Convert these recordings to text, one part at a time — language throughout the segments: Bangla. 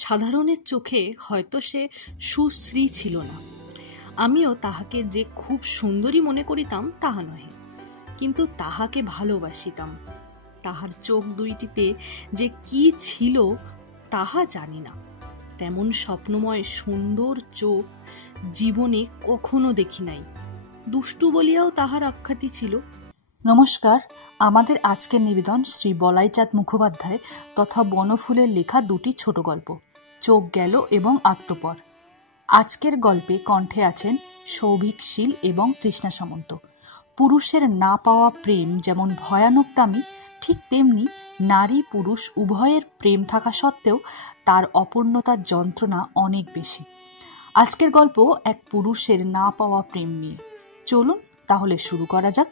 সাধারণের চোখে হয়তো সে সুশ্রী ছিল না, আমিও তাহাকে যে খুব সুন্দরী মনে করিতাম তাহা নহে, কিন্তু তাহাকে ভালোবাসিতাম। তাহার চোখ দুইটিতে যে কি ছিল তাহা জানি না। তেমন স্বপ্নময় সুন্দর চোখ জীবনে কখনো দেখি নাই। দুষ্টু বলিয়াও তাহার আখ্যাতি ছিল। নমস্কার, আমাদের আজকের নিবেদন শ্রী বলাইচাঁদ মুখোপাধ্যায় তথা বনফুলের লেখা দুটি ছোট গল্প, চোখ গেল এবং আত্মপর। আজকের গল্পে কণ্ঠে আছেন সৌভিক শীল এবং তৃষ্ণা সামন্ত। পুরুষের না পাওয়া প্রেম যেমন ভয়ানক দামি, ঠিক তেমনি নারী পুরুষ উভয়ের প্রেম থাকা সত্ত্বেও তার অপূর্ণতার যন্ত্রণা অনেক বেশি। আজকের গল্প এক পুরুষের না পাওয়া প্রেম নিয়ে। চলুন তাহলে শুরু করা যাক।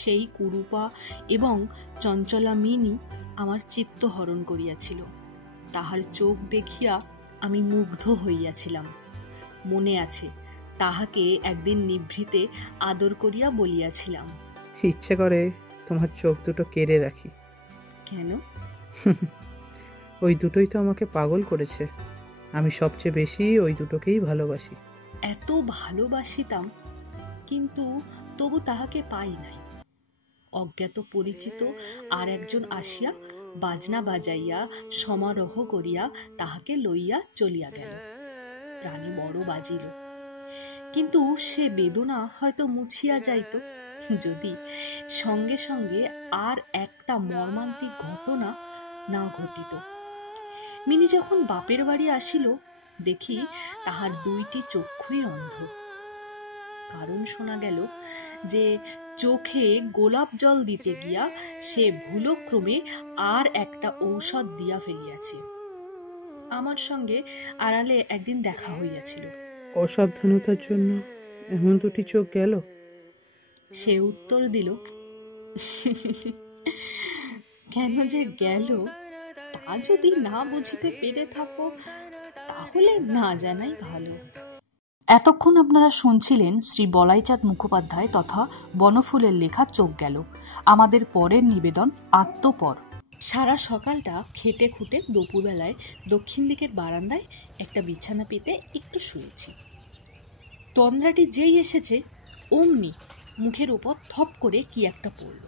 সেই কুরূপা এবং চঞ্চলা মিনি আমার চিত্ত হরণ করিয়াছিল। তাহার চোখ দেখিয়া আমি মুগ্ধ হইয়াছিলাম। মনে আছে, তাহাকে একদিন নিভৃতে আদর করিয়া বলিয়াছিলাম, ইচ্ছে করে তোমার চোখ দুটো কেড়ে রাখি। কেন? ওই দুটোই তো আমাকে পাগল করেছে। আমি সবচেয়ে বেশি ওই দুটোকেই ভালোবাসি। এত ভালোবাসিতাম, কিন্তু তবু তাহাকে পাই নাই। অজ্ঞাত পরিচিত আর একজন আসিয়া বাজনা বাজাইয়া সমারোহ করিয়া তাহাকে লইয়া চলিয়া গেল। প্রাণী বড় বাজিল, কিন্তু সে বেদনা হয়তো মুছিয়া যাইত যদি সঙ্গে সঙ্গে আর একটা মর্মান্তিক ঘটনা না ঘটিত। মিনি যখন বাপের বাড়ি আসিল, দেখি তাহার দুইটি চক্ষুই অন্ধ। কারণ শোনা গেল যে চোখে গোলাপ জল দিতে গিয়া সে ভুলক্রমে আর একটা ঔষধ দিয়া ফেলিয়াছে। আমার সঙ্গে আড়ালে একদিন দেখা হইয়াছিল। অসাবধানতার জন্য এমন দুটি চোখ গেল? সে উত্তর দিল, কেন যে গেল তা যদি না বুঝিতে পেরে থাকো তাহলে না জানাই ভালো। এতক্ষণ আপনারা শুনছিলেন শ্রী বলাইচাঁদ মুখোপাধ্যায় তথা বনফুলের লেখা চোখ গেল। আমাদের পরের নিবেদন আত্মপর। সারা সকালটা খেটে খুঁটে দুপুরবেলায় দক্ষিণ দিকের বারান্দায় একটা বিছানা পেতে একটু শুয়েছি। তন্দ্রাটি যেই এসেছে অমনি মুখের উপর থপ করে কি একটা পড়ল।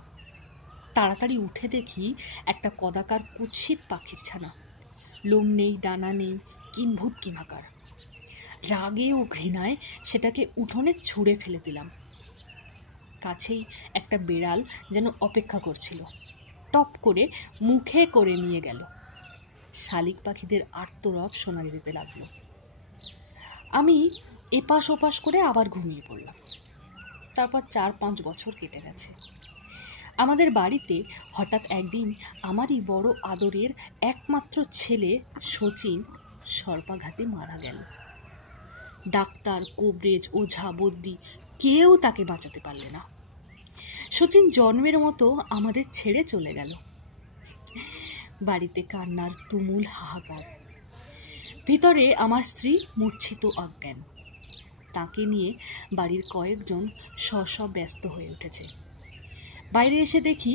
তাড়াতাড়ি উঠে দেখি একটা কদাকার কুৎসিত পাখির ছানা। লোম নেই, ডানা নেই, কিম্ভূত কিমাকার। রাগে ও ঘৃণায় সেটাকে উঠোনে ছুঁড়ে ফেলে দিলাম। কাছেই একটা বেড়াল যেন অপেক্ষা করছিল, টপ করে মুখে করে নিয়ে গেল। শালিক পাখিদের আর্তরব শোনা যেতে লাগলো। আমি এপাশ ওপাশ করে আবার ঘুমিয়ে পড়লাম। তারপর 4-5 বছর কেটে গেছে। আমাদের বাড়িতে হঠাৎ একদিন আমারই বড় আদরের একমাত্র ছেলে শচীন সর্পাঘাতে মারা গেল। ডাক্তার, কবরেজ, ওঝা, বদ্যি কেউ তাকে বাঁচাতে পারলে না। শচীন জন্মের মতো আমাদের ছেড়ে চলে গেল। বাড়িতে কান্নার তুমুল হাহাকার। ভিতরে আমার স্ত্রী মূর্ছিত অজ্ঞান। তাকে নিয়ে বাড়ির কয়েকজন স্ব ব্যস্ত হয়ে উঠেছে। বাইরে এসে দেখি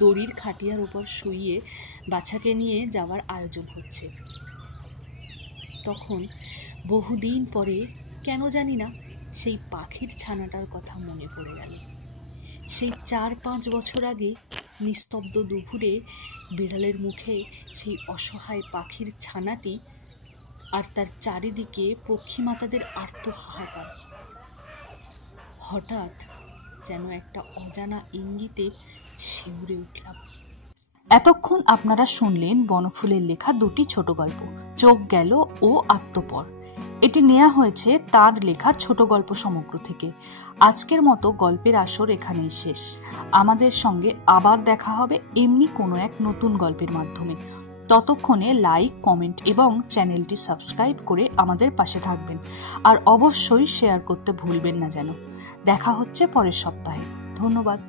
দড়ির খাটিয়ার উপর শুইয়ে বাচ্চাকে নিয়ে যাওয়ার আয়োজন হচ্ছে। তখন বহুদিন পরে কেন জানি না সেই পাখির ছানাটার কথা মনে পড়ে গেল। সেই 4-5 বছর আগে নিস্তব্ধ দুপুরে বিড়ালের মুখে সেই অসহায় পাখির ছানাটি আর তার চারিদিকে পক্ষীমাতাদের আর্ত হাহাকার। হঠাৎ যেন একটা অজানা ইঙ্গিতে শিউরে উঠলাম। এতক্ষণ আপনারা শুনলেন বনফুলের লেখা দুটি ছোট গল্প, চোখ গেল ও আত্মপর। এটি নেওয়া হয়েছে তার লেখা ছোট গল্প সমগ্র থেকে। আজকের মতো গল্পের আসর এখানেই শেষ। আমাদের সঙ্গে আবার দেখা হবে এমনি কোনো এক নতুন গল্পের মাধ্যমে। ততক্ষণে লাইক, কমেন্ট এবং চ্যানেলটি সাবস্ক্রাইব করে আমাদের পাশে থাকবেন। আর অবশ্যই শেয়ার করতে ভুলবেন না যেন। দেখা হচ্ছে পরের সপ্তাহে। ধন্যবাদ।